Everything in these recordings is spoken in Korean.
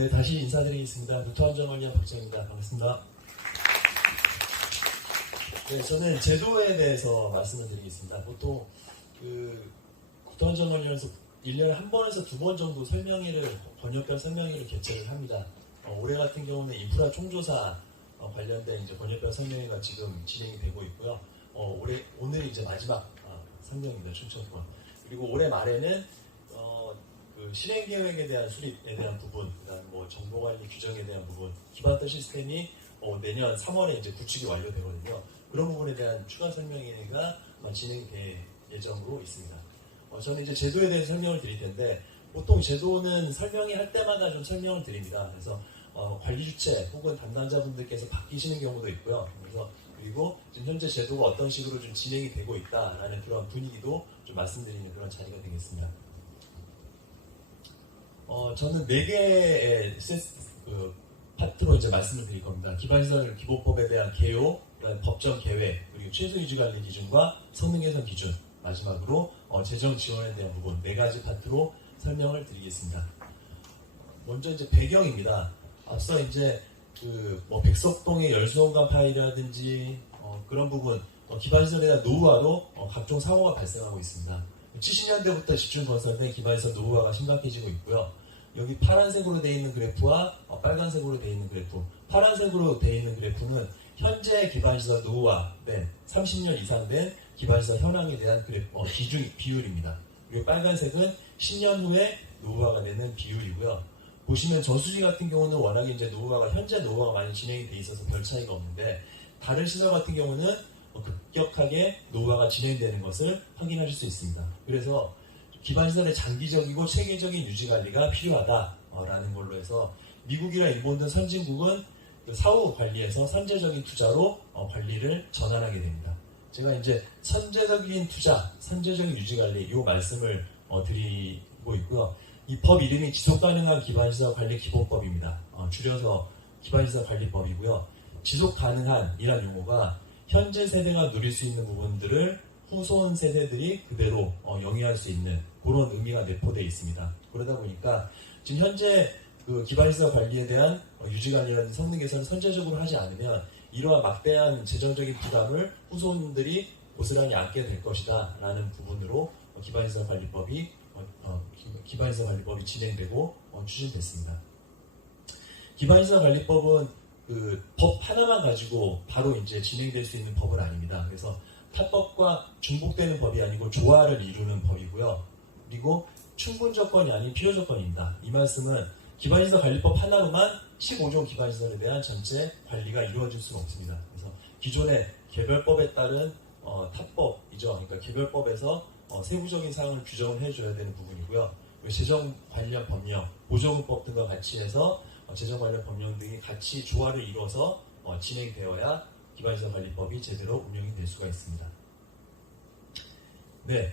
네, 다시 인사드리겠습니다. 국토안전관리원 박정입니다. 반갑습니다. 네, 저는 제도에 대해서 말씀을 드리겠습니다. 보통 국토안전관리원에서 1년에 한 번에서 두 번 정도 번역별 설명회를 개최를 합니다. 올해 같은 경우는 인프라 총조사 관련된 이제 번역별 설명회가 지금 진행이 되고 있고요. 오늘 이제 마지막 설명입니다. 춘천권. 그리고 올해 말에는 실행 계획에 대한 수립에 대한 부분, 그다음 정보관리 규정에 대한 부분, 기반도 시스템이 내년 3월에 이제 구축이 완료되거든요. 그런 부분에 대한 추가 설명회가 진행될 예정으로 있습니다. 저는 이제 제도에 대해서 설명을 드릴 텐데, 보통 제도는 설명회 할 때마다 좀 설명을 드립니다. 그래서 관리 주체 혹은 담당자분들께서 바뀌시는 경우도 있고요. 그리고 지금 현재 제도가 어떤 식으로 좀 진행이 되고 있다라는 그런 분위기도 좀 말씀드리는 그런 자리가 되겠습니다. 저는 4개의 파트로 이제 말씀을 드릴 겁니다. 기반시설 기본법에 대한 개요, 법정 계획, 그리고 최소 유지 관리 기준과 성능 개선 기준, 마지막으로 재정 지원에 대한 부분 4가지 파트로 설명을 드리겠습니다. 먼저 이제 배경입니다. 앞서 이제 백석동의 열수원관 파일이라든지 그런 부분 기반시설에 대한 노후화로 각종 사고가 발생하고 있습니다. 70년대부터 집중 건설된 기반시설 노후화가 심각해지고 있고요. 여기 파란색으로 되어 있는 그래프와 빨간색으로 되어 있는 그래프. 파란색으로 되어 있는 그래프는 현재 기반시설 노후화된 30년 이상 된 기반시설 현황에 대한 비율입니다. 그리고 빨간색은 10년 후에 노후화가 되는 비율이고요. 보시면 저수지 같은 경우는 워낙에 이제 현재 노후화가 많이 진행이 돼 있어서 별 차이가 없는데, 다른 시설 같은 경우는 급격하게 노후화가 진행되는 것을 확인하실 수 있습니다. 그래서 기반시설의 장기적이고 체계적인 유지관리가 필요하다라는 걸로 해서 미국이나 일본 등 선진국은 사후 관리에서 선제적인 투자로 관리를 전환하게 됩니다. 제가 이제 선제적인 투자, 선제적인 유지관리 이 말씀을 드리고 있고요. 이 법 이름이 지속가능한 기반시설 관리 기본법입니다. 줄여서 기반시설 관리법이고요. 지속가능한이란 용어가 현재 세대가 누릴 수 있는 부분들을 후손 세대들이 그대로 영위할 수 있는 그런 의미가 내포되어 있습니다. 그러다 보니까 지금 현재 기반시설 관리에 대한 유지관리라든지 성능 개선을 선제적으로 하지 않으면 이러한 막대한 재정적인 부담을 후손들이 고스란히 안게 될 것이다 라는 부분으로 기반시설 관리법이 진행되고 추진됐습니다. 기반시설 관리법은 법 하나만 가지고 바로 이제 진행될 수 있는 법은 아닙니다. 그래서 타법과 중복되는 법이 아니고 조화를 이루는 법이고요. 그리고 충분 조건이 아닌 필요 조건입니다. 이 말씀은 기반시설 관리법 하나로만 15종 기반시설에 대한 전체 관리가 이루어질 수는 없습니다. 그래서 기존의 개별법에 따른 타법이죠. 그러니까 개별법에서 세부적인 사항을 규정을 해줘야 되는 부분이고요. 재정 관련 법령, 보조금법 등과 같이 해서 재정 관련 법령 등이 같이 조화를 이루어서 진행되어야 기반시설 관리법이 제대로 운영이 될 수가 있습니다. 네,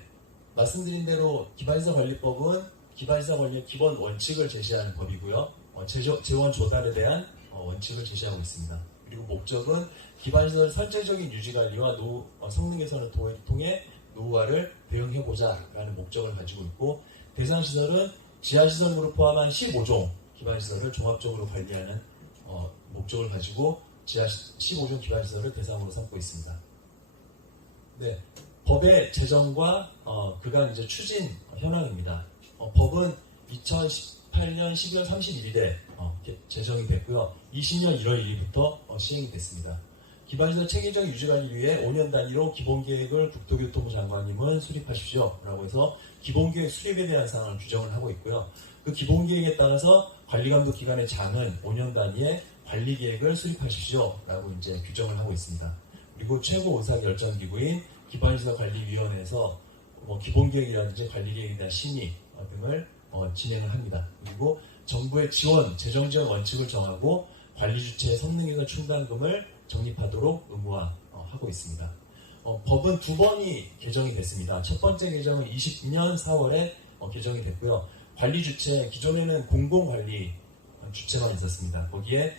말씀드린 대로 기반시설 관리법은 기반시설 관리의 기본 원칙을 제시하는 법이고요. 재원 조달에 대한 원칙을 제시하고 있습니다. 그리고 목적은 기반시설 선제적인 유지관리와 성능 개선을 통해 노후화를 대응해보자 라는 목적을 가지고 있고, 대상시설은 지하시설물을 포함한 15종 기반시설을 종합적으로 관리하는 목적을 가지고 15종 기반시설을 대상으로 삼고 있습니다. 네, 법의 제정과 그간 이제 추진 현황입니다. 법은 2018년 12월 31일에 제정이 됐고요. 20년 1월 1일부터 시행이 됐습니다. 기반시설 체계적 유지관리 위해 5년 단위로 기본계획을 국토교통부 장관님은 수립하십시오 라고 해서 기본계획 수립에 대한 사항을 규정을 하고 있고요. 그 기본계획에 따라서 관리감독기관의 장은 5년 단위의 관리계획을 수립하십시오 라고 이제 규정을 하고 있습니다. 그리고 최고 의사결정기구인 기반시설관리위원회에서 기본계획이라든지 관리계획에 대한 심의 등을 진행을 합니다. 그리고 정부의 재정 지원 원칙을 정하고 관리주체의 성능개선 충당금을 적립하도록 의무화하고 있습니다. 법은 2번이 개정이 됐습니다. 첫 번째 개정은 22년 4월에 개정이 됐고요. 관리 주체, 기존에는 공공관리 주체만 있었습니다. 거기에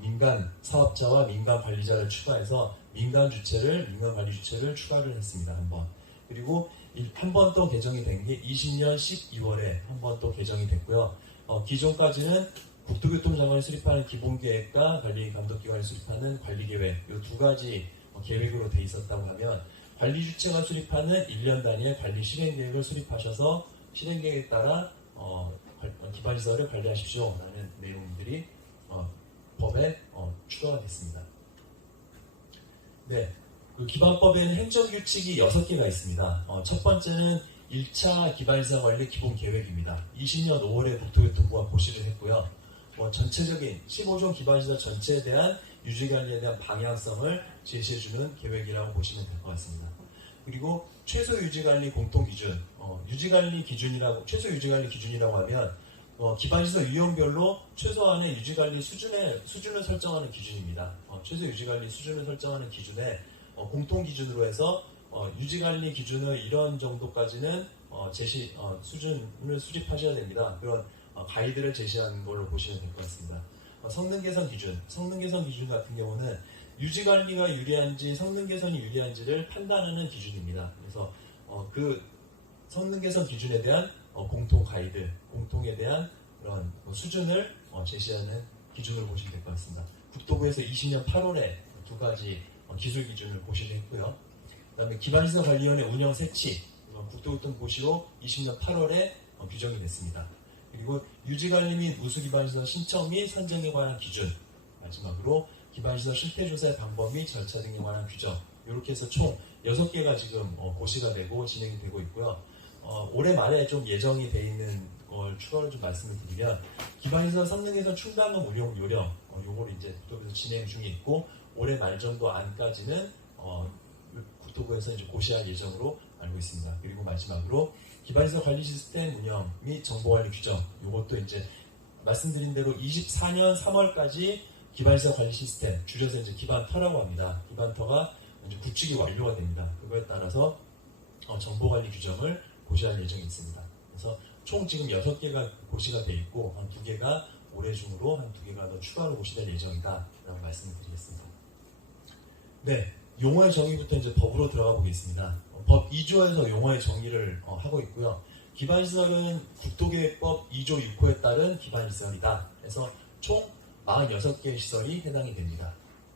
민간 사업자와 민간 관리자를 추가해서 민간 관리 주체를 추가를 했습니다. 한 번. 그리고 한 번 또 개정이 된 게 20년 12월에 한 번 또 개정이 됐고요. 기존까지는 국토교통부 장관이 수립하는 기본계획과 관리감독기관이 수립하는 관리계획, 이 두 가지 계획으로 돼 있었다고 하면 관리주체가 수립하는 1년 단위의 관리 실행계획을 수립하셔서 실행계획에 따라 기반시설을 관리하십시오라는 내용들이 법에 추가가 됐습니다. 네, 그 기반법에는 행정규칙이 6개가 있습니다. 첫 번째는 1차 기반시설 관리 기본계획입니다. 20년 5월에 국토교통부가 고시를 했고요. 전체적인 15종 기반시설 전체에 대한 유지관리에 대한 방향성을 제시해주는 계획이라고 보시면 될 것 같습니다. 그리고 최소 유지관리 공통기준, 최소 유지관리 기준이라고 하면 기반시설 유형별로 최소한의 유지관리 수준을 설정하는 기준입니다. 최소 유지관리 수준을 설정하는 기준에 공통기준으로 해서 유지관리 기준을 이런 정도까지는 수준을 수립하셔야 됩니다. 그런 가이드를 제시하는 걸로 보시면 될 것 같습니다. 성능 개선 기준 같은 경우는 유지관리가 유리한지 성능 개선이 유리한지를 판단하는 기준입니다. 그래서 그 성능 개선 기준에 대한 공통 가이드, 공통에 대한 그런 수준을 제시하는 기준으로 보시면 될 것 같습니다. 국토부에서 20년 8월에 두 가지 기술 기준을 고시를 했고요. 그 다음에 기반시설관리위원회 운영 새치, 국토교통고시로 20년 8월에 규정이 됐습니다. 그리고 유지관리 및 우수기반시설 신청 및 선정에 관한 기준, 마지막으로 기반시설 실태조사의 방법 및 절차 등에 관한 규정, 이렇게 해서 총 6개가 지금 고시가 되고 진행이 되고 있고요. 올해 말에 좀 예정이 돼 있는 걸 추가로 좀 말씀을 드리면 기반시설 성능 개선 충당금 운용 요령, 요거를 이제 국토부에서 진행 중에 있고 올해 말 정도 안까지는 국토부에서 이제 고시할 예정으로 알고 있습니다. 그리고 마지막으로 기반시설 관리 시스템 운영 및 정보관리 규정, 요것도 이제 말씀드린 대로 24년 3월까지 기반시설 관리 시스템, 줄여서 이제 기반터라고 합니다. 기반터가 이제 구축이 완료가 됩니다. 그거에 따라서 정보관리 규정을 고시할 예정이 있습니다. 그래서 총 지금 6개가 고시가 돼 있고 한 2개가 올해 중으로 한 2개가 더 추가로 고시될 예정이다 라고 말씀을 드리겠습니다. 네, 용어의 정의부터 이제 법으로 들어가 보겠습니다. 법 2조에서 용어의 정의를 하고 있고요. 기반시설은 국토계획법 2조 6호에 따른 기반시설이다. 그래서 총 46개의 시설이 해당이 됩니다.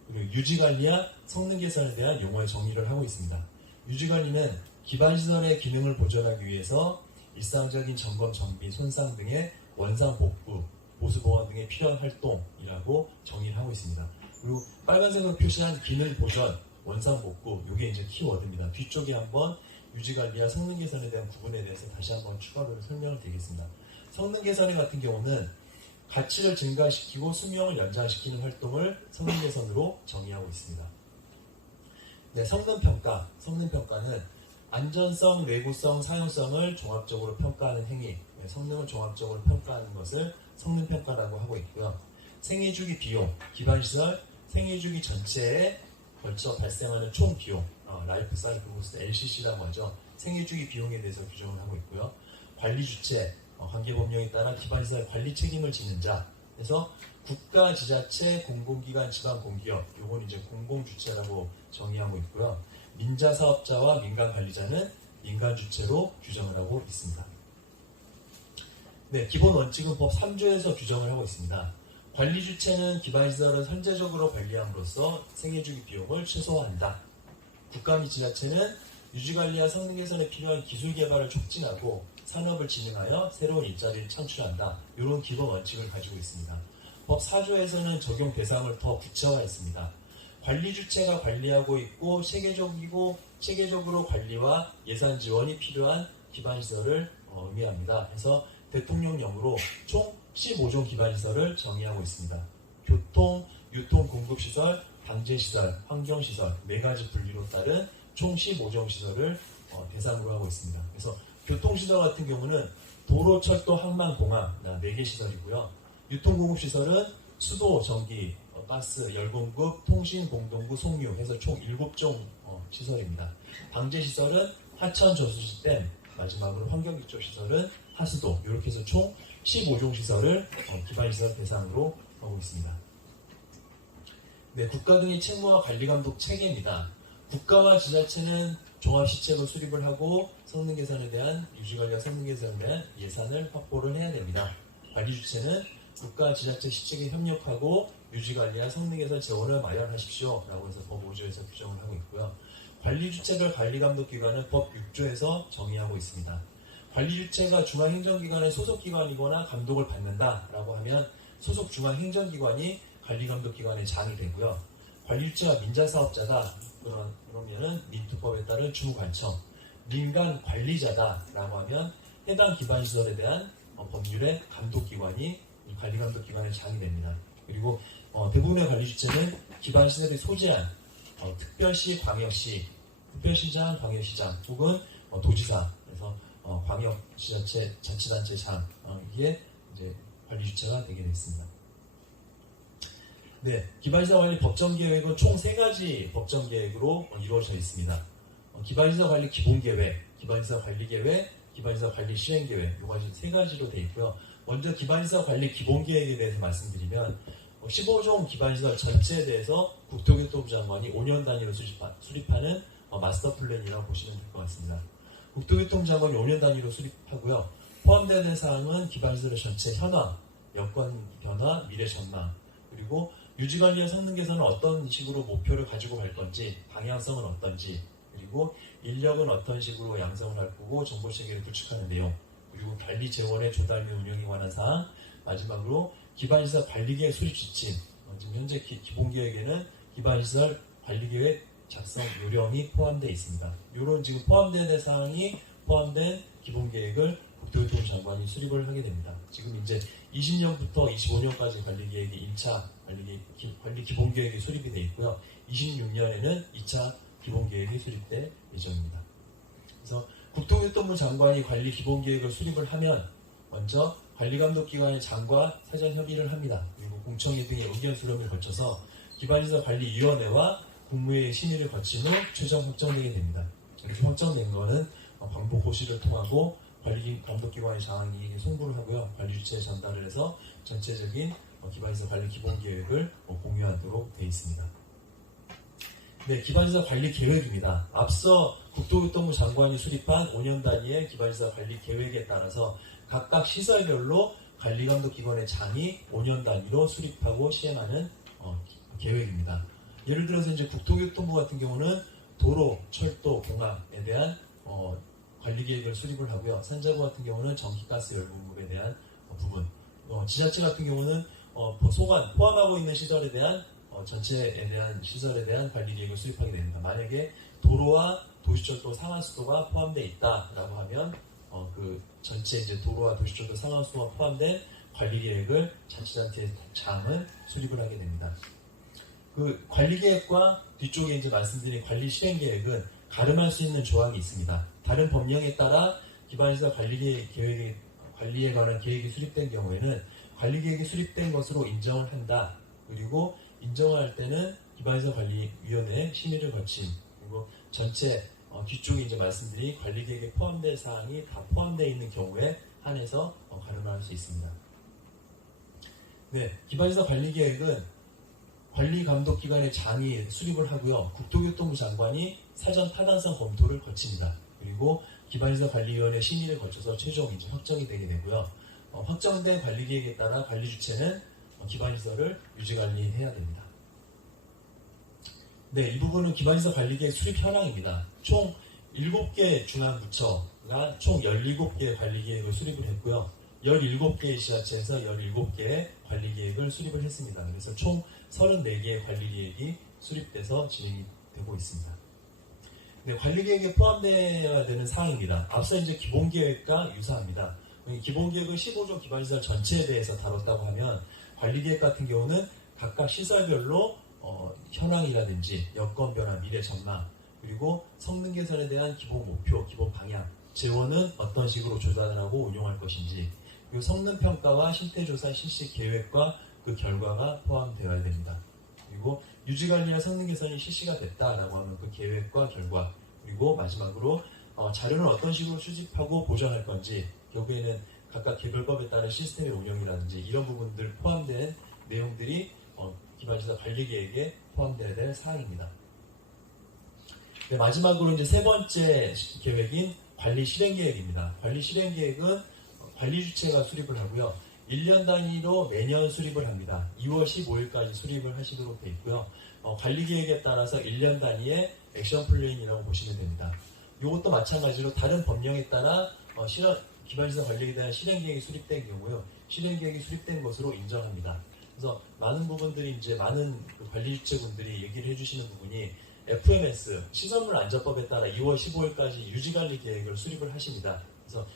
그리고 유지관리와 성능개선에 대한 용어의 정의를 하고 있습니다. 유지관리는 기반시설의 기능을 보존하기 위해서 일상적인 점검, 정비, 손상 등의 원상 복구, 보수 보완 등의 필요한 활동이라고 정의를 하고 있습니다. 그리고 빨간색으로 표시한 기능 보존, 원상 복구, 이게 이제 키워드입니다. 뒤쪽에 한번 유지관리와 성능 개선에 대한 구분에 대해서 다시 한번 추가로 설명을 드리겠습니다. 성능 개선 같은 경우는 가치를 증가시키고 수명을 연장시키는 활동을 성능 개선으로 정의하고 있습니다. 네, 성능평가는 안전성, 내구성, 사용성을 종합적으로 평가하는 행위, 성능을 종합적으로 평가하는 것을 성능평가라고 하고 있고요. 생애주기 비용, 기반시설 생애주기 전체에 걸쳐 발생하는 총 비용, 라이프 사이클 코스트 LCC라고 하죠. 생애주기 비용에 대해서 규정을 하고 있고요. 관리 주체, 관계법령에 따라 기반시설 관리 책임을 지는 자, 그래서 국가, 지자체, 공공기관, 지방공기업, 요건 이제 공공주체라고 정의하고 있고요. 민자사업자와 민간관리자는 민간주체로 규정을 하고 있습니다. 네, 기본 원칙은 법 3조에서 규정을 하고 있습니다. 관리주체는 기반시설을 선제적으로 관리함으로써 생애주기 비용을 최소화한다. 국가 및 지자체는 유지관리와 성능 개선에 필요한 기술 개발을 촉진하고 산업을 진흥하여 새로운 일자리를 창출한다. 이런 기본 원칙을 가지고 있습니다. 법 4조에서는 적용 대상을 더 구체화했습니다. 관리주체가 관리하고 있고 체계적으로 관리와 예산 지원이 필요한 기반시설을 의미합니다. 그래서 대통령령으로 총 15종 기반시설을 정의하고 있습니다. 교통, 유통, 공급시설, 방제시설, 환경시설 4가지 분리로 따른 총 15종 시설을 대상으로 하고 있습니다. 그래서 교통시설 같은 경우는 도로, 철도, 항만, 공항 4개 시설이고요. 유통공급시설은 수도, 전기, 가스, 열공급, 통신, 공동구, 송유 해서 총 7종 시설입니다. 방제시설은 하천, 저수지, 댐, 마지막으로 환경기초 시설은 하수도, 이렇게 해서 총 15종 시설을 기반시설 대상으로 하고 있습니다. 네, 국가 등의 책무와 관리감독 체계입니다. 국가와 지자체는 종합시책을 수립을 하고 성능 개선에 대한 유지관리와 성능 개선에 대한 예산을 확보를 해야 됩니다. 관리주체는 국가 지자체 시책에 협력하고 유지관리와 성능개선 재원을 마련하십시오 라고 해서 법 5조에서 규정을 하고 있고요. 관리주체별 관리감독기관은 법 6조에서 정의하고 있습니다. 관리주체가 중앙행정기관의 소속기관이거나 감독을 받는다라고 하면 소속 중앙행정기관이 관리감독기관의 장이 되고요. 관리주체가 민자사업자다 그러면은 민투법에 따른 주무관청, 민간관리자다라고 하면 해당 기반시설에 대한 법률의 감독기관이 관리감독기관의 장이 됩니다. 그리고 대부분의 관리주체는 기반시설이 소재한 특별시, 광역시, 특별시장, 광역시장 혹은 도지사, 그래서 광역지자체, 자치단체장 이게 이제 관리주체가 되게 됐습니다. 네, 기반시설 관리 법정계획은 총 3가지 법정계획으로 이루어져 있습니다. 기반시설 관리 기본계획, 기반시설 관리계획, 기반시설 관리 실행계획 이 가지 3가지로 되어 있고요. 먼저 기반시설 관리 기본계획에 대해서 말씀드리면 15종 기반시설 전체에 대해서 국토교통부 장관이 5년 단위로 수립하는 마스터 플랜이라고 보시면 될 것 같습니다. 국토교통부 장관이 5년 단위로 수립하고요. 포함되는 사항은 기반시설의 전체 현황, 여건 변화, 미래 전망, 그리고 유지관리와 성능 개선은 어떤 식으로 목표를 가지고 갈 건지, 방향성은 어떤지, 그리고 인력은 어떤 식으로 양성을 할 거고 정보체계를 구축하는 내용, 그리고 관리 재원의 조달 및 운영에 관한 사항, 마지막으로 기반시설 관리계획 수립 지침. 지금 현재 기본계획에는 기반시설 관리계획 작성 요령이 포함되어 있습니다. 이런 지금 포함된 사항이 포함된 기본계획을 국토교통부 장관이 수립을 하게 됩니다. 지금 이제 20년부터 25년까지 관리계획이 1차 관리 기본계획이 수립이 되어 있고요. 26년에는 2차 기본계획이 수립될 예정입니다. 그래서 국토교통부 장관이 관리 기본계획을 수립을 하면 먼저 관리감독기관의 장과 사전 협의를 합니다. 그리고 공청회 등의 의견 수렴을 거쳐서 기반시설 관리위원회와 국무회의 심의를 거친 후 최종 확정되게 됩니다. 이렇게 확정된 거는 반복 고시를 통하고 관리감독기관의 장에게 송부를 하고요. 관리주체에 전달을 해서 전체적인 기반시설 관리 기본계획을 공유하도록 되어 있습니다. 네, 기반시설 관리 계획입니다. 앞서 국토교통부 장관이 수립한 5년 단위의 기반시설 관리 계획에 따라서 각각 시설별로 관리감독기관의 장이 5년 단위로 수립하고 시행하는 계획입니다. 예를 들어서 이제 국토교통부 같은 경우는 도로, 철도, 공항에 대한 관리계획을 수립을 하고요. 산자부 같은 경우는 전기가스 열분급에 대한 부분, 지자체 같은 경우는 소관 포함하고 있는 시설에 대한 전체에 대한 시설에 대한 관리계획을 수립하게 됩니다. 만약에 도로와 도시철도 상하수도가 포함되어 있다라고 하면 그 전체 이제 도로와 도시철도 상하수도가 포함된 관리계획을 자치단체 장은 수립을 하게 됩니다. 그 관리계획과 뒤쪽에 이제 말씀드린 관리 실행계획은 가름할 수 있는 조항이 있습니다. 다른 법령에 따라 기반시설 관리에 관한 계획이 수립된 경우에는 관리계획이 수립된 것으로 인정을 한다. 그리고 인정할 때는 기반시설 관리위원회 심의를 거친, 그리고 전체 뒤쪽에 이제 말씀드린 관리계획에 포함된 사항이 다 포함되어 있는 경우에 한해서 가름할 수 있습니다. 네, 기반시설 관리계획은 관리감독기관의 장이 수립을 하고요. 국토교통부 장관이 사전 타당성 검토를 거칩니다. 그리고 기반시설 관리위원회 심의를 거쳐서 최종 이제 확정이 되게 되고요. 확정된 관리계획에 따라 관리주체는 기반시설을 유지관리해야 됩니다. 네, 이 부분은 기반시설 관리계획 수립 현황입니다. 총 7개 중앙부처가 총 17개의 관리계획을 수립을 했고요. 17개의 지자체에서 17개의 관리계획을 수립을 했습니다. 그래서 총 34개의 관리계획이 수립돼서 진행이 되고 있습니다. 네, 관리계획에 포함되어야 되는 사항입니다. 앞서 이제 기본계획과 유사합니다. 기본계획은 15종 기반시설 전체에 대해서 다뤘다고 하면 관리계획 같은 경우는 각각 시설별로 현황이라든지 여건 변화, 미래 전망, 그리고 성능 개선에 대한 기본 목표, 기본 방향, 재원은 어떤 식으로 조달을 하고 운용할 것인지, 그리고 성능 평가와 실태조사 실시 계획과 그 결과가 포함되어야 됩니다. 그리고 유지관리와 성능 개선이 실시가 됐다라고 하면 그 계획과 결과, 그리고 마지막으로 자료는 어떤 식으로 수집하고 보존할 건지, 결국에는 각각 개별법에 따른 시스템의 운영이라든지 이런 부분들 포함된 내용들이 기반시설 관리계획에 포함되어야 될 사항입니다. 네, 마지막으로 이제 세 번째 계획인 관리 실행계획입니다. 관리 실행계획은 관리주체가 수립을 하고요. 1년 단위로 매년 수립을 합니다. 2월 15일까지 수립을 하시도록 되어 있고요. 관리계획에 따라서 1년 단위의 액션 플랜이라고 보시면 됩니다. 이것도 마찬가지로 다른 법령에 따라 기반시설 관리에 대한 실행계획이 수립된 경우요. 실행계획이 수립된 것으로 인정합니다. 그래서 많은 부분들이 이제 많은 관리주체분들이 얘기를 해주시는 부분이 FMS 시설물 안전법에 따라 2월 15일까지 유지관리 계획을 수립을 하십니다. 그래서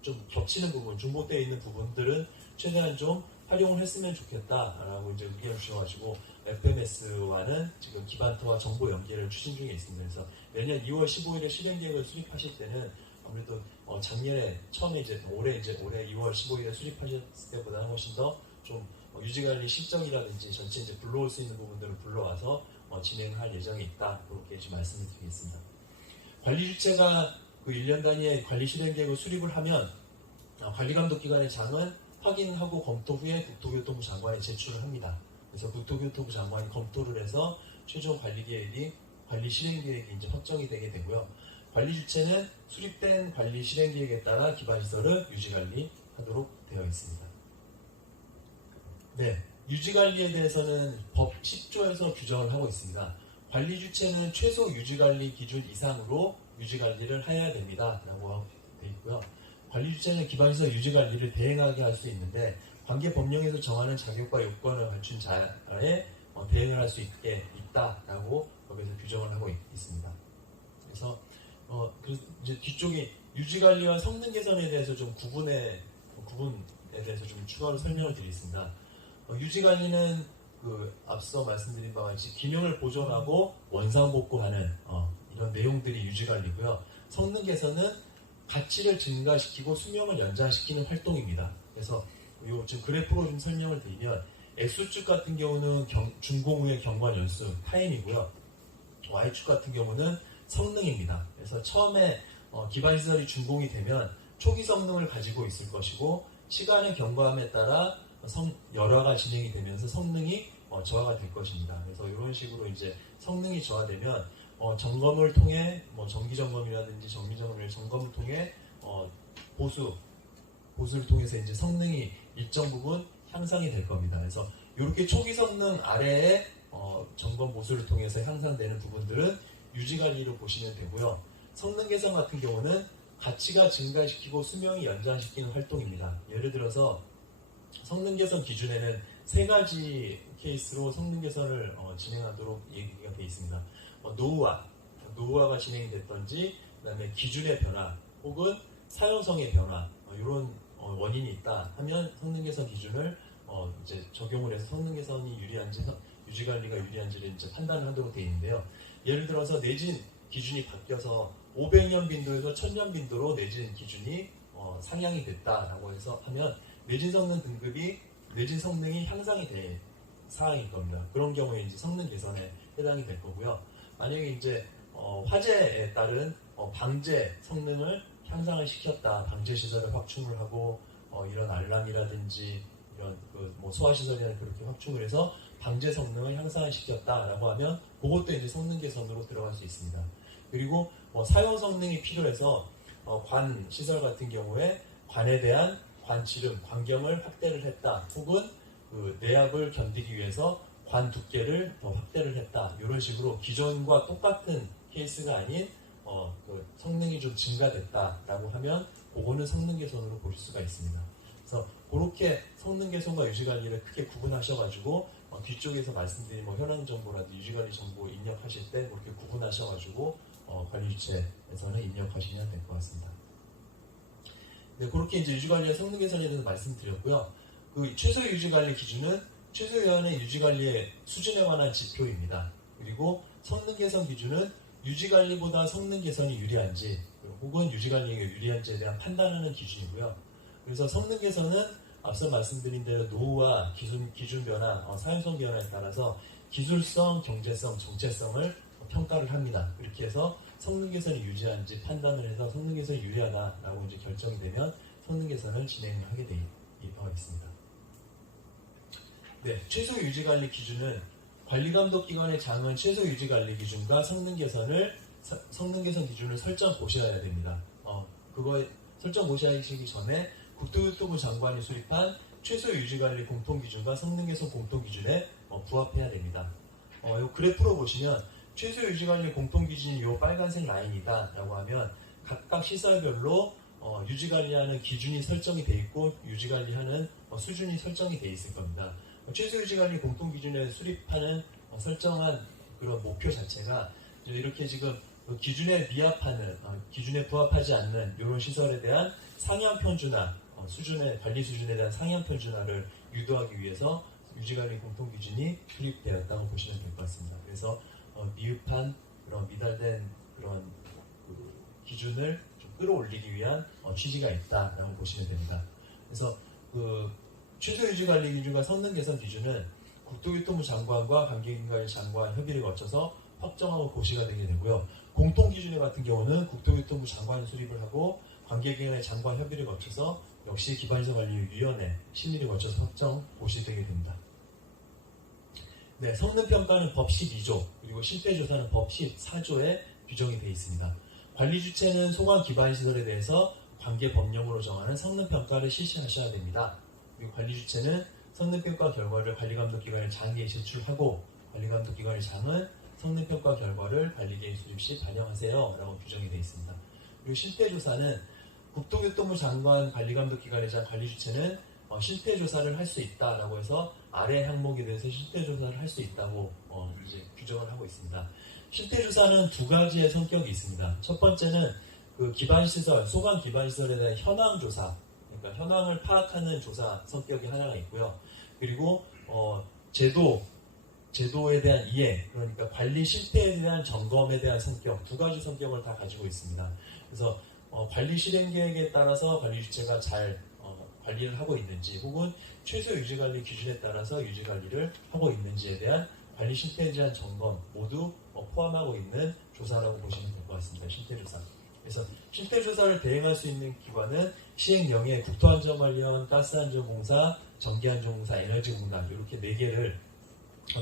좀 겹치는 부분, 중복되어 있는 부분들은 최대한 좀 활용을 했으면 좋겠다라고 이제 의견을 주셔가지고 FMS와는 지금 기반토와 정보 연계를 추진 중에 있습니다. 그래서 매년 2월 15일에 실행계획을 수립하실 때는 아무래도 작년에 처음에 올해 2월 15일에 수립하셨을 때보다는 훨씬 더 좀 유지관리 실정이라든지 전체 이제 불러올 수 있는 부분들을 불러와서 진행할 예정이 있다. 그렇게 좀 말씀을 드리겠습니다. 관리 주체가 그 1년 단위의 관리 실행 계획을 수립을 하면 관리감독기관의 장은 확인하고 검토 후에 국토교통부 장관에 제출을 합니다. 그래서 국토교통부 장관이 검토를 해서 최종 관리 실행계획이 이제 확정이 되게 되고요. 관리 주체는 수립된 관리 실행계획에 따라 기반시설을 유지관리하도록 되어 있습니다. 네, 유지관리에 대해서는 법 10조에서 규정을 하고 있습니다. 관리 주체는 최소 유지관리 기준 이상으로 유지관리를 해야 됩니다. 라고 되어 있고요. 관리 주체는 기반시설 유지관리를 대행하게 할 수 있는데 관계 법령에서 정하는 자격과 요건을 갖춘 자에 대행을 할 수 있다라고 법에서 규정을 하고 있습니다. 그래서 이제 뒤쪽이 유지관리와 성능 개선에 대해서 좀 구분에 대해서 좀 추가로 설명을 드리겠습니다. 유지관리는 앞서 말씀드린 바와 같이 기능을 보존하고 원상복구하는 이런 내용들이 유지관리고요. 성능 개선은 가치를 증가시키고 수명을 연장시키는 활동입니다. 그래서 지금 그래프로 좀 설명을 드리면 X축 같은 경우는 준공 후의 경과 연수 타임이고요. Y축 같은 경우는 성능입니다. 그래서 처음에 기반시설이 준공이 되면 초기 성능을 가지고 있을 것이고 시간의 경과함에 따라 열화가 진행이 되면서 성능이 저하가 될 것입니다. 그래서 이런 식으로 이제 성능이 저하되면 점검을 통해 정기 점검이라든지 정밀 점검을 통해 보수를 통해서 이제 성능이 일정 부분 향상이 될 겁니다. 그래서 이렇게 초기 성능 아래에 점검 보수를 통해서 향상되는 부분들은 유지관리로 보시면 되고요. 성능 개선 같은 경우는 가치가 증가시키고 수명이 연장시키는 활동입니다. 예를 들어서 성능 개선 기준에는 3가지 케이스로 성능 개선을 진행하도록 얘기가 되어 있습니다. 노후화가 진행이 됐던지, 그 다음에 기준의 변화, 혹은 사용성의 변화, 이런 원인이 있다 하면 성능 개선 기준을 이제 적용을 해서 성능 개선이 유리한지, 유지관리가 유리한지를 이제 판단을 하도록 되어 있는데요. 예를 들어서 내진 기준이 바뀌어서 500년 빈도에서 1000년 빈도로 내진 기준이 상향이 됐다라고 해서 하면 내진 성능이 향상이 될 사항일 겁니다. 그런 경우에 이제 성능 개선에 해당이 될 거고요. 만약에 이제 화재에 따른 방제 성능을 향상을 시켰다, 방제 시설을 확충을 하고 이런 알람이라든지 이런 소화시설이나 그렇게 확충을 해서 방제 성능을 향상을 시켰다라고 하면 그것도 이제 성능 개선으로 들어갈 수 있습니다. 그리고 사용 성능이 필요해서 관 시설 같은 경우에 관에 대한 관지름, 관경을 확대를 했다, 혹은 내압을 견디기 위해서 관 두께를 더 확대를 했다, 이런 식으로 기존과 똑같은 케이스가 아닌 성능이 좀 증가됐다라고 하면 그거는 성능 개선으로 볼 수가 있습니다. 그래서 그렇게 성능 개선과 유지관리를 크게 구분하셔가지고 뒤쪽에서 말씀드린 현황 정보라든지 유지관리 정보 입력하실 때 그렇게 구분하셔가지고 관리 주체에서는 입력하시면 될 것 같습니다. 네, 그렇게 이제 유지관리의 성능 개선에 대해서 말씀드렸고요. 그 최소 유지관리 기준은 최소위원회 유지관리의 수준에 관한 지표입니다. 그리고 성능 개선 기준은 유지관리보다 성능 개선이 유리한지 혹은 유지관리가 유리한지에 대한 판단하는 기준이고요. 그래서 성능 개선은 앞서 말씀드린 대로 노후와 기준 변화, 사용성 변화에 따라서 기술성, 경제성, 정체성을 평가를 합니다. 그렇게 해서 성능 개선이 유지한지 판단을 해서 성능 개선이 유리하다라고 이제 결정이 되면 성능 개선을 진행을 하게 되어 있습니다. 네, 최소 유지관리 기준은 관리감독기관의 장은 최소 유지관리 기준과 성능 개선 기준을 설정 보셔야 됩니다. 그거 설정 보시기 전에 국토교통부 장관이 수립한 최소 유지관리 공통기준과 성능개선 공통기준에 부합해야 됩니다. 이 그래프로 보시면 최소 유지관리 공통기준이 이 빨간색 라인이다 라고 하면 각각 시설별로 유지관리하는 기준이 설정이 돼 있고 유지관리하는 수준이 설정이 돼 있을 겁니다. 최소 유지관리 공통기준에 수립하는 설정한 그런 목표 자체가 이렇게 지금 기준에 미합하는, 기준에 부합하지 않는 이런 시설에 대한 상향 편준화, 관리 수준에 대한 상향 편준화를 유도하기 위해서 유지관리 공통기준이 수립되었다고 보시면 될 것 같습니다. 그래서 미흡한 그런 미달된 그런 기준을 좀 끌어올리기 위한 취지가 있다라고 보시면 됩니다. 그래서 최소 유지관리 기준과 성능 개선 기준은 국토교통부 장관과 관계기관의 장관 협의를 거쳐서 확정하고 고시가 되게 되고요. 공통기준 같은 경우는 국토교통부 장관이 수립을 하고 관계기관의 장관 협의를 거쳐서 역시 기반시설관리위원회 심의를 거쳐서 확정 고시되게 됩니다. 네, 성능평가는 법 12조 그리고 실태조사는 법 14조에 규정이 되어 있습니다. 관리 주체는 소관 기반시설에 대해서 관계 법령으로 정하는 성능평가를 실시하셔야 됩니다. 그리고 관리 주체는 성능평가 결과를 관리감독기관의 장에 제출하고 관리감독기관의 장은 성능평가 결과를 관리계획 수립 시 반영하세요 라고 규정이 되어 있습니다. 그리고 실태조사는 국토교통부 장관 관리감독기관의 장 관리주체는 실태조사를 할 수 있다라고 해서 아래 항목에 대해서 실태조사를 할 수 있다고 이제 규정을 하고 있습니다. 실태조사는 두 가지의 성격이 있습니다. 첫 번째는 기반시설, 소관 기반시설에 대한 현황조사, 그러니까 현황을 파악하는 조사 성격이 하나가 있고요. 그리고 제도에 대한 이해, 그러니까 관리 실태에 대한 점검에 대한 성격, 두 가지 성격을 다 가지고 있습니다. 그래서 관리 실행 계획에 따라서 관리 주체가 잘 관리를 하고 있는지, 혹은 최소 유지관리 기준에 따라서 유지관리를 하고 있는지에 대한 관리 실태에 대한 점검 모두 포함하고 있는 조사라고 보시면 될 것 같습니다. 실태조사. 그래서 실태조사를 대행할 수 있는 기관은 시행령에 국토안전관리원, 가스안전공사, 전기안전공사, 에너지공단 이렇게 4개를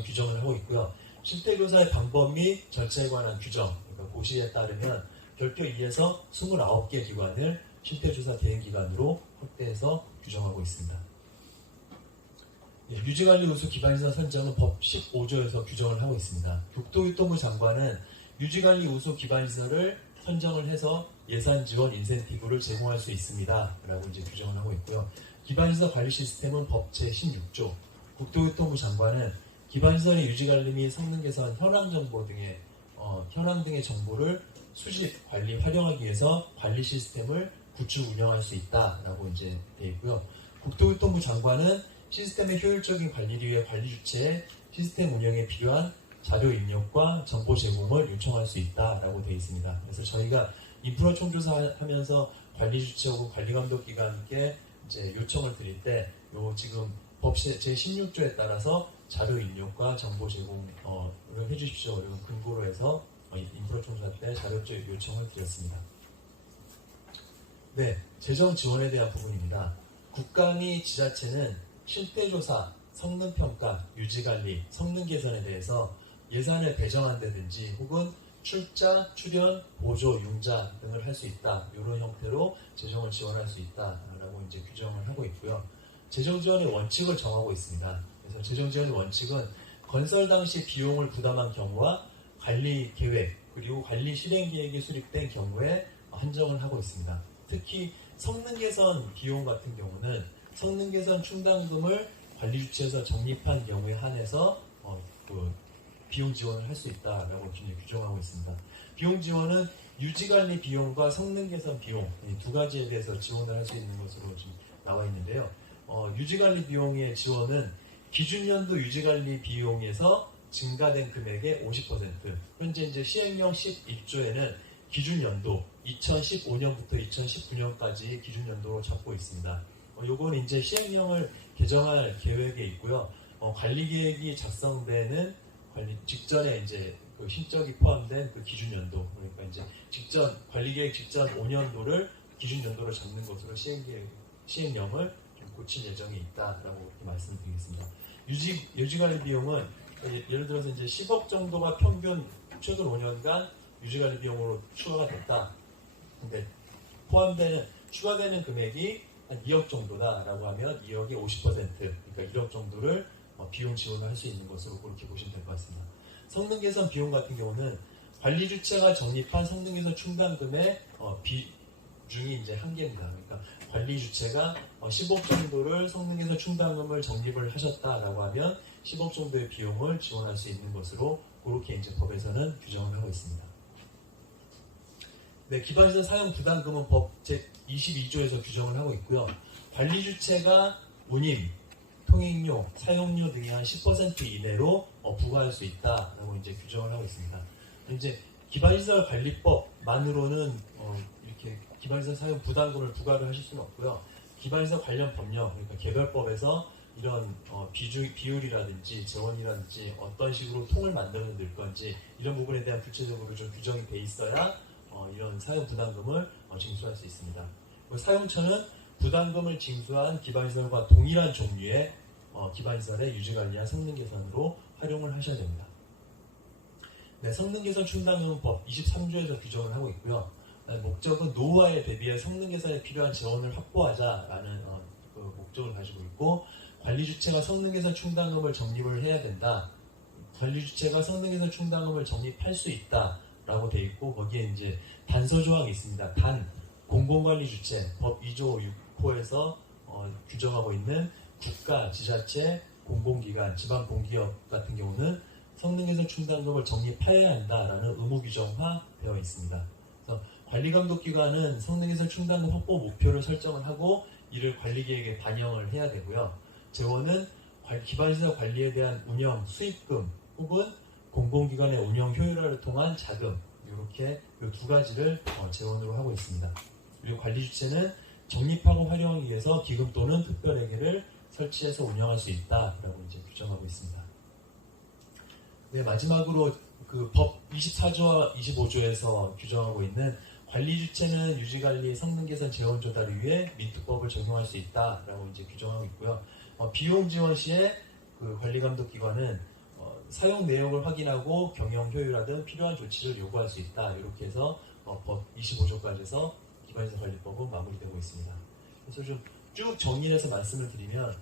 규정을 하고 있고요. 실태조사의 방법 및 절차에 관한 규정, 그러니까 고시에 따르면 별도 2에서 29개 기관을 실태조사 대행기관으로 확대해서 규정하고 있습니다. 유지관리 우수 기반시설 선정은 법 15조에서 규정을 하고 있습니다. 국토교통부 장관은 유지관리 우수 기반시설을 선정을 해서 예산 지원 인센티브를 제공할 수 있습니다. 라고 이제 규정을 하고 있고요. 기반시설 관리 시스템은 법 제16조. 국토교통부 장관은 기반시설의 유지관리 및 성능 개선, 현황 등의 정보를 수집, 관리, 활용하기 위해서 관리 시스템을 구축, 운영할 수 있다라고 이제 되어 있고요. 국토교통부 장관은 시스템의 효율적인 관리를 위해 관리 주체에 시스템 운영에 필요한 자료 입력과 정보 제공을 요청할 수 있다라고 되어 있습니다. 그래서 저희가 인프라 총조사하면서 관리 주체하고 관리 감독 기관께 이제 요청을 드릴 때 지금 법 제16조에 따라서 자료 입력과 정보 제공을 해주십시오. 이런 근거로 해서 인프라 총조사 때 자료적 요청을 드렸습니다. 네, 재정 지원에 대한 부분입니다. 국가 및 지자체는 실태조사, 성능평가, 유지관리, 성능 개선에 대해서 예산을 배정한다든지 혹은 출자, 출연, 보조, 융자 등을 할 수 있다. 이런 형태로 재정을 지원할 수 있다라고 이제 규정을 하고 있고요. 재정 지원의 원칙을 정하고 있습니다. 그래서 재정 지원의 원칙은 건설 당시 비용을 부담한 경우와 관리 계획 그리고 관리 실행 계획이 수립된 경우에 한정을 하고 있습니다. 특히 성능 개선 비용 같은 경우는 성능 개선 충당금을 관리 주체에서 적립한 경우에 한해서 비용 지원을 할 수 있다라고 규정하고 있습니다. 비용 지원은 유지관리 비용과 성능 개선 비용 이 두 가지에 대해서 지원을 할 수 있는 것으로 지금 나와 있는데요. 유지관리 비용의 지원은 기준연도 유지관리 비용에서 증가된 금액의 50%. 현재 이제 시행령 11조에는 기준연도 2015년부터 2019년까지 기준연도로 잡고 있습니다. 요건 이제 시행령을 개정할 계획에 있고요. 관리 계획이 작성되는 직전에 이제 그 실적이 포함된 그 기준연도, 그러니까 이제 관리 계획 직전 5년도를 기준연도로 잡는 것으로 시행령을 좀 고칠 예정이 있다라고 이렇게 말씀드리겠습니다. 유지관리 비용은 예를 들어서 이제 10억 정도가 평균 최근 5년간 유지관리 비용으로 추가가 됐다. 근데 추가되는 금액이 한 2억 정도다라고 하면 2억의 50%, 그러니까 1억 정도를 비용 지원을 할 수 있는 것으로 그렇게 보시면 될 것 같습니다. 성능 개선 비용 같은 경우는 관리 주체가 적립한 성능 개선 충당금의 비중이 이제 한계입니다. 그러니까 관리 주체가 10억 정도를 성능 개선 충당금을 적립을 하셨다라고 하면 10억 정도의 비용을 지원할 수 있는 것으로 그렇게 이제 법에서는 규정을 하고 있습니다. 네, 기반시설 사용 부담금은 법 제22조에서 규정을 하고 있고요. 관리 주체가 운임, 통행료, 사용료 등의 한 10% 이내로 부과할 수 있다라고 이제 규정을 하고 있습니다. 이제 기반시설 관리법만으로는 이렇게 기반시설 사용 부담금을 부과를 하실 수는 없고요. 기반시설 관련 법령, 그러니까 개별법에서 이런 비율이라든지 재원이라든지 어떤 식으로 통을 만들어 낼 건지 이런 부분에 대한 구체적으로 좀 규정이 돼 있어야 이런 사용 부담금을 징수할 수 있습니다. 사용처는 부담금을 징수한 기반시설과 동일한 종류의 기반시설의 유지관리와 성능 개선으로 활용을 하셔야 됩니다. 네, 성능 개선 충당금법 23조에서 규정을 하고 있고요. 목적은 노후화에 대비해 성능 개선에 필요한 재원을 확보하자라는 그 목적을 가지고 있고, 관리 주체가 성능 개선 충당금을 적립을 해야 된다. 관리 주체가 성능 개선 충당금을 적립할 수 있다라고 돼 있고, 거기에 이제 단서 조항이 있습니다. 단 공공관리 주체 법 2조 6호에서 규정하고 있는 국가, 지자체, 공공기관, 지방공기업 같은 경우는 성능 개선 충당금을 적립해야 한다라는 의무 규정화 되어 있습니다. 그래서 관리감독기관은 성능 개선 충당금 확보 목표를 설정을 하고 이를 관리계획에 반영을 해야 되고요. 재원은 기반시설 관리에 대한 운영 수익금 혹은 공공기관의 운영 효율화를 통한 자금, 이렇게 이 두 가지를 재원으로 하고 있습니다. 그리고 관리 주체는 적립하고 활용하기 위해서 기금 또는 특별회계를 설치해서 운영할 수 있다라고 이제 규정하고 있습니다. 네, 마지막으로 그 법 24조와 25조에서 규정하고 있는 관리 주체는 유지관리 성능 개선 재원 조달을 위해 민특법을 적용할 수 있다라고 이제 규정하고 있고요. 비용 지원 시에 그 관리감독기관은 사용 내역을 확인하고 경영 효율화 등 필요한 조치를 요구할 수 있다. 이렇게 해서 법 25조까지 해서 기반시설 관리법은 마무리되고 있습니다. 그래서 좀 쭉 정리해서 말씀을 드리면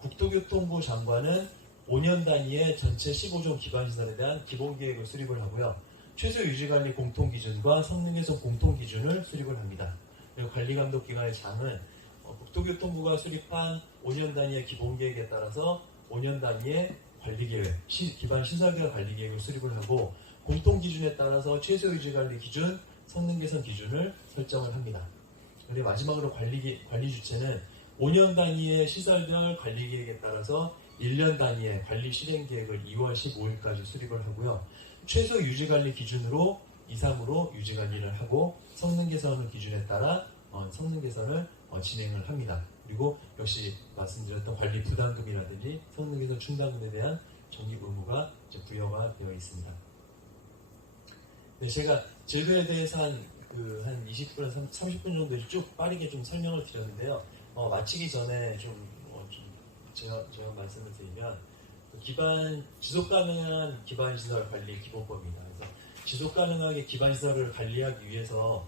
국토교통부 장관은 5년 단위의 전체 15종 기반시설에 대한 기본계획을 수립을 하고요. 최소 유지관리 공통기준과 성능 개선 공통기준을 수립을 합니다. 그리고 관리감독기관의 장은 국토교통부가 수립한 5년 단위의 기본계획에 따라서 5년 단위의 관리계획, 기반시설계획 관리계획을 수립을 하고 공통기준에 따라서 최소 유지관리 기준, 성능 개선 기준을 설정을 합니다. 그리고 마지막으로 관리 주체는 5년 단위의 시설별 관리계획에 따라서 1년 단위의 관리 실행계획을 2월 15일까지 수립을 하고요. 최소 유지관리 기준으로 이상으로 유지관리를 하고 성능 개선 기준에 따라 성능 개선을 진행을 합니다. 그리고 역시 말씀드렸던 관리 부담금이라든지 성능 개선 충당금에 대한 적립 의무가 이제 부여가 되어 있습니다. 네, 제가 제도에 대해서 한 20분, 30분 정도 쭉 빠르게 좀 설명을 드렸는데요. 마치기 전에 제가 말씀을 드리면 지속가능한 기반시설 관리 기본법입니다. 그래서 지속가능하게 기반시설을 관리하기 위해서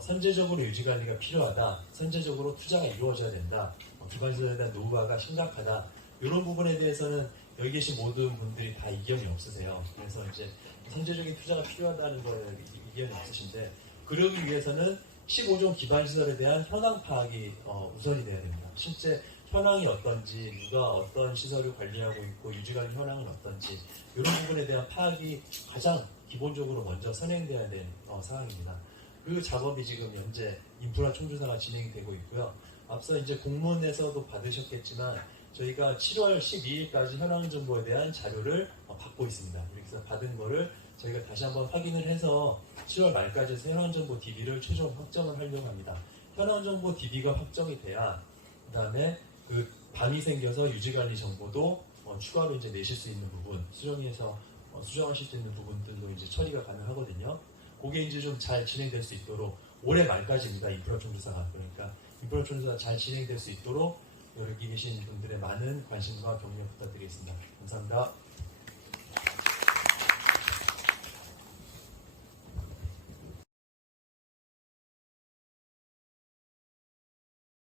선제적으로 유지관리가 필요하다. 선제적으로 투자가 이루어져야 된다. 기반시설에 대한 노후화가 심각하다. 이런 부분에 대해서는 여기 계신 모든 분들이 다 이견이 없으세요. 그래서 이제 선제적인 투자가 필요하다는 거에 이견이 없으신데, 그러기 위해서는 15종 기반시설에 대한 현황 파악이 우선이 돼야 됩니다. 실제 현황이 어떤지, 누가 어떤 시설을 관리하고 있고 유지관리 현황은 어떤지, 이런 부분에 대한 파악이 가장 기본적으로 먼저 선행돼야 되는 상황입니다. 그 작업이 지금 현재 인프라 총조사가 진행이 되고 있고요. 앞서 이제 공문에서도 받으셨겠지만 저희가 7월 12일까지 현황 정보에 대한 자료를 받고 있습니다. 그래서 받은 거를 저희가 다시 한번 확인을 해서 7월 말까지 해서 현황 정보 DB를 최종 확정을 하려고 합니다. 현황 정보 DB가 확정이 돼야 그 다음에 그 밤이 생겨서 유지관리 정보도 추가로 이제 내실 수 있는 부분, 수정해서 수정하실 수 있는 부분들도 이제 처리가 가능하거든요. 그게 이제 좀 잘 진행될 수 있도록 올해 말까지입니다. 인프라 총조사가. 그러니까 인프라 총조사 잘 진행될 수 있도록 여기 계신 분들의 많은 관심과 격려 부탁드리겠습니다. 감사합니다.